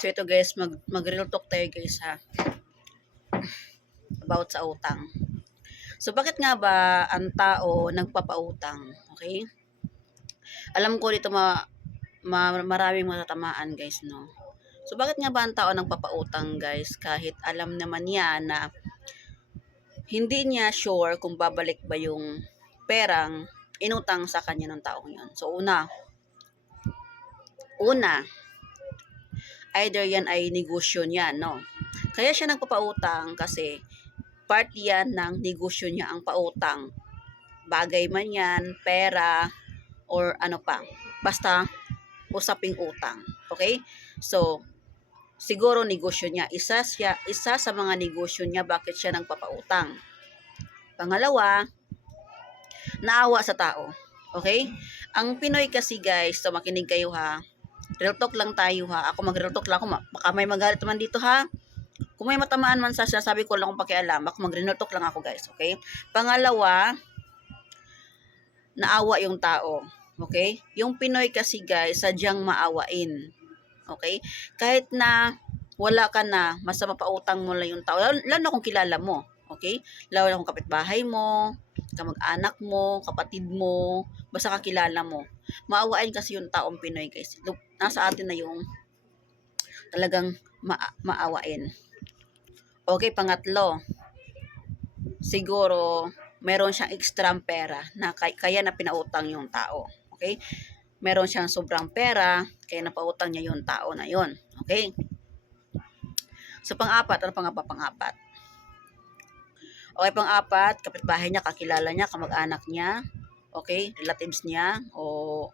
So ito guys, mag-real talk tayo guys ha, about sa utang. So bakit nga ba ang tao nagpapautang? Okay? Alam ko dito maraming matatamaan guys, no? So bakit nga ba ang tao nagpapautang guys kahit alam naman niya na hindi niya sure kung babalik ba yung perang inutang sa kanya ng taong yun. So una, either yan ay negosyo niya, no? Kaya siya nagpapautang kasi part yan ng negosyo niya ang pautang. Bagay man yan, pera, or ano pa. Basta usaping utang. Okay? So, siguro negosyo niya. Isa sa mga negosyo niya bakit siya nagpapautang. Pangalawa, naawa sa tao. Okay? Ang Pinoy kasi guys, so makinig kayo ha. Real talk lang tayo ha. Ako mag-real talk lang ako. Baka may magalit naman dito ha. Kung may matamaan man sa sinasabi ko lang kung pakialam. Ako mag-real talk lang ako guys. Okay? Pangalawa, naawa yung tao. Okay? Yung Pinoy kasi guys, sadyang maawain. Okay? Kahit na wala ka na, basta mapautang mo lang yung tao. Lalo na kung kilala mo. Okay? Lalo na kung kapitbahay mo, kamag-anak mo, kapatid mo, basta kakilala mo. Maawain kasi yung taong Pinoy guys. Nasa atin na yung talagang maawain. Okay, pangatlo. Siguro, meron siyang extra pera na kaya na pinautang yung tao. Okay? Meron siyang sobrang pera, kaya napautang niya yung tao na yon. Okay? So, pang-apat. Ano pang-apat? Okay, pang-apat, kapitbahay niya, kakilala niya, kamag-anak niya, okay, relatives niya, o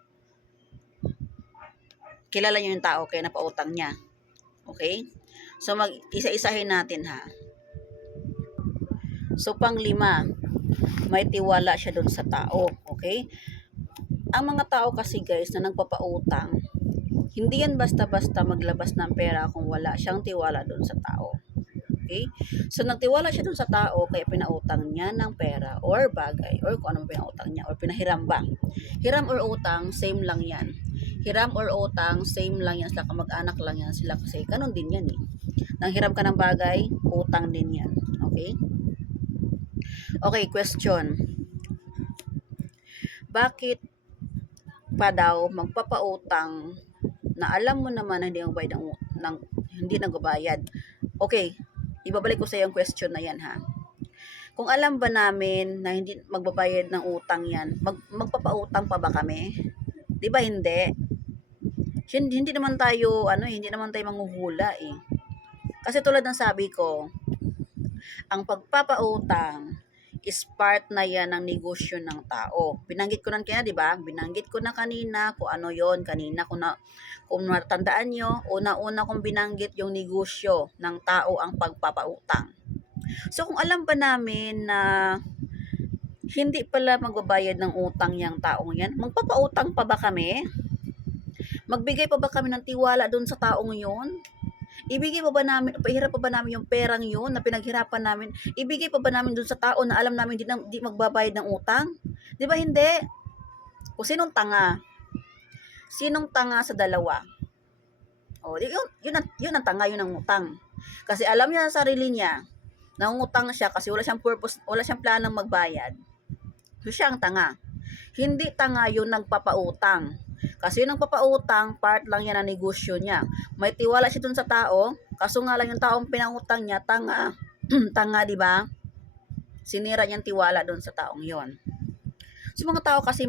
kilala niyo yung tao, kaya napautang niya. Okay? So, isa-isahin natin ha. So, pang-lima, may tiwala siya doon sa tao. Okay? Ang mga tao kasi guys na nagpapautang, hindi yan basta-basta maglabas ng pera kung wala siyang tiwala doon sa tao. Okay? So, nagtiwala siya doon sa tao kaya pinautang niya ng pera or bagay or kung anong pinautang niya or pinahiram ba. Hiram or utang, same lang yan. Hiram or utang, same lang yan. Sila kamag-anak lang yan sila kasi kanon din yan eh. Nang hiram ka ng bagay, utang din yan. Okay? Okay, question. Bakit pa daw magpapautang na alam mo naman na hindi hindi nagbabayad? Okay, ibabalik ko sa iyo ang question na yan ha. Kung alam ba namin na hindi magbabayad ng utang yan, magpapautang pa ba kami? 'Di ba hindi? Hindi naman tayo hindi naman tayo manghuhula eh. Kasi tulad ng sabi ko, ang pagpapautang is part na yan ng negosyo ng tao. Binanggit ko na kaya, di ba? Binanggit ko na kanina kung ano yon kanina kung matandaan nyo, una-una kong binanggit yung negosyo ng tao ang pagpapautang. So kung alam ba namin na hindi pala magbabayad ng utang yung taong yan, magpapautang pa ba kami? Magbigay pa ba kami ng tiwala doon sa taong yun? Ibigay pa ba namin, pahirap pa ba namin yung perang yun na pinaghirapan namin? Ibigay pa ba namin dun sa tao na alam namin di magbabayad ng utang? Di ba hindi? O sinong tanga? Sinong tanga sa dalawa? O, yun ang tanga, yun ang utang. Kasi alam niya sa sarili niya, nangungutang siya kasi wala siyang purpose, wala siyang planong magbayad. So siya ang tanga. Hindi tanga yun nagpapautang. Kasi yung nagpapautang, part lang yan ng negosyo niya. May tiwala siya dun sa tao, kaso nga lang yung taong pinangutang niya, tanga. Tanga, di ba? Sinira niyang tiwala dun sa taong yon. So mga tao kasi,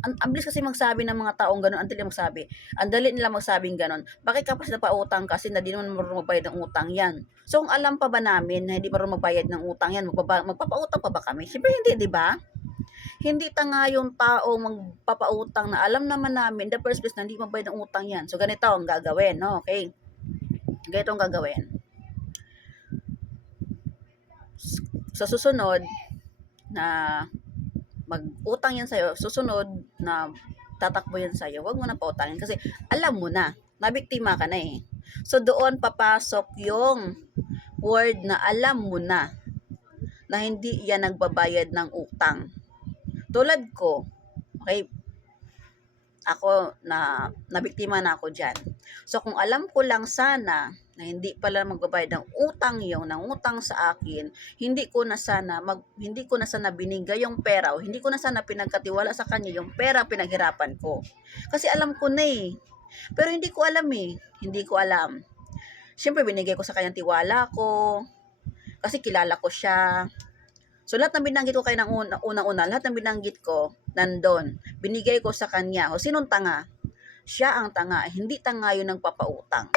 ang bilis kasi magsabi ng mga taong gano'n, ang dali magsabi. Ang dali nila magsabing gano'n. Bakit ka pa sila pautang kasi na di naman marunong magbayad ng utang yan? So kung alam pa ba namin na hindi marunong magbayad ng utang yan, magpapautang pa ba kami? Siyempre hindi, di ba? Hindi tanga yung tao magpapautang na alam naman namin the first place na hindi magbayad ng utang yan. So ganito ang gagawin, no? Okay? Ganito ang gagawin. Sa susunod na mag-utang yan sa'yo, susunod na tatakbo yan sa'yo, wag mo na pautangin kasi alam mo na, nabiktima ka na eh. So doon papasok yung word na alam mo na hindi yan nagbabayad ng utang. Tulad ko, okay, ako na nabiktima na ako diyan. So kung alam ko lang sana na hindi pala magbabayad ng utang yung nangutang sa akin, hindi ko na sana binigay yung pera o hindi ko na sana pinagkatiwala sa kanya yung pera pinaghirapan ko. Kasi alam ko na eh. Pero hindi ko alam eh. Hindi ko alam. Siyempre binigay ko sa kanya tiwala ko kasi kilala ko siya. So, lahat ng binanggit ko kayo ng unang-una, lahat ng binanggit ko, nandun. Binigay ko sa kanya. O, sinong tanga? Siya ang tanga. Hindi tanga yun ng papautang.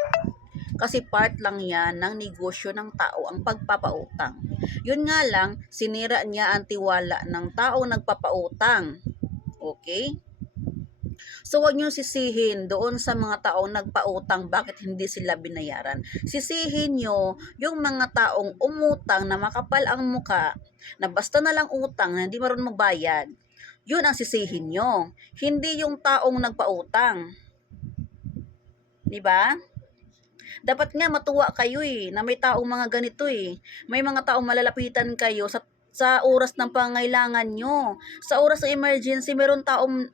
Kasi part lang yan ng negosyo ng tao ang pagpapautang. Yun nga lang, sinira niya ang tiwala ng taong nagpapautang. Okay? So, huwag niyong sisihin doon sa mga taong nagpautang bakit hindi sila binayaran. Sisihin niyo yung mga taong umutang na makapal ang muka, na basta na lang utang na hindi marunong magbayad. Yun ang sisihin niyo. Hindi yung taong nagpautang. Diba? Dapat nga matuwa kayo eh, na may taong mga ganito eh. May mga taong malalapitan kayo sa oras ng pangailangan nyo. Sa oras ng emergency, meron kayong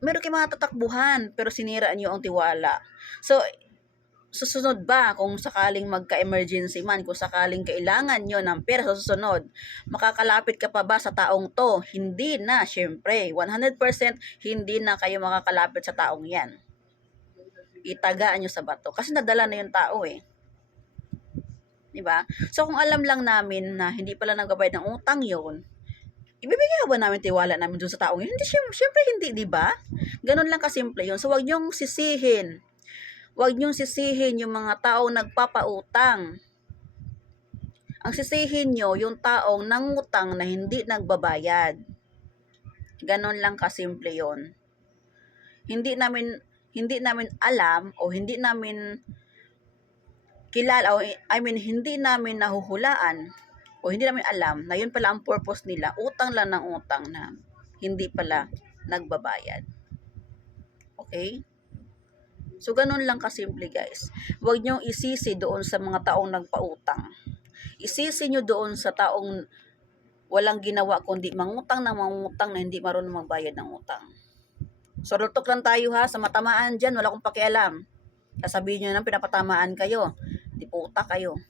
mga tatakbuhan, pero sinira niyo ang tiwala. So, susunod ba kung sakaling magka-emergency man, kung sakaling kailangan nyo ng pera sa susunod, makakalapit ka pa ba sa taong to? Hindi na, syempre. 100% hindi na kayo makakalapit sa taong yan. Itagaan nyo sa bato. Kasi nadala na yung tao eh. Diba? So, kung alam lang namin na hindi pala nagbabayad ng utang yon, ibibigay ba namin tiwala namin dun sa taong yun? Hindi, syempre hindi, di ba? Ganun lang kasimple yun. So, wag niyong sisihin. Wag niyong sisihin yung mga taong nagpapautang. Ang sisihin niyo yung taong nangutang na hindi nagbabayad. Ganun lang kasimple yun. Hindi namin alam o hindi namin kilala o hindi namin nahuhulaan o hindi namin alam na yun pala ang purpose nila, utang lang ng utang na hindi pala nagbabayad. Okay? So, ganun lang kasimple guys. Huwag niyong isisi doon sa mga taong nagpautang. Isisi niyo doon sa taong walang ginawa kundi mangutang na hindi marunong magbayad ng utang. So, rutok lang tayo ha. Sa matamaan dyan, wala akong pakialam. Sasabihin nyo na pinapatamaan kayo. Di puta kayo.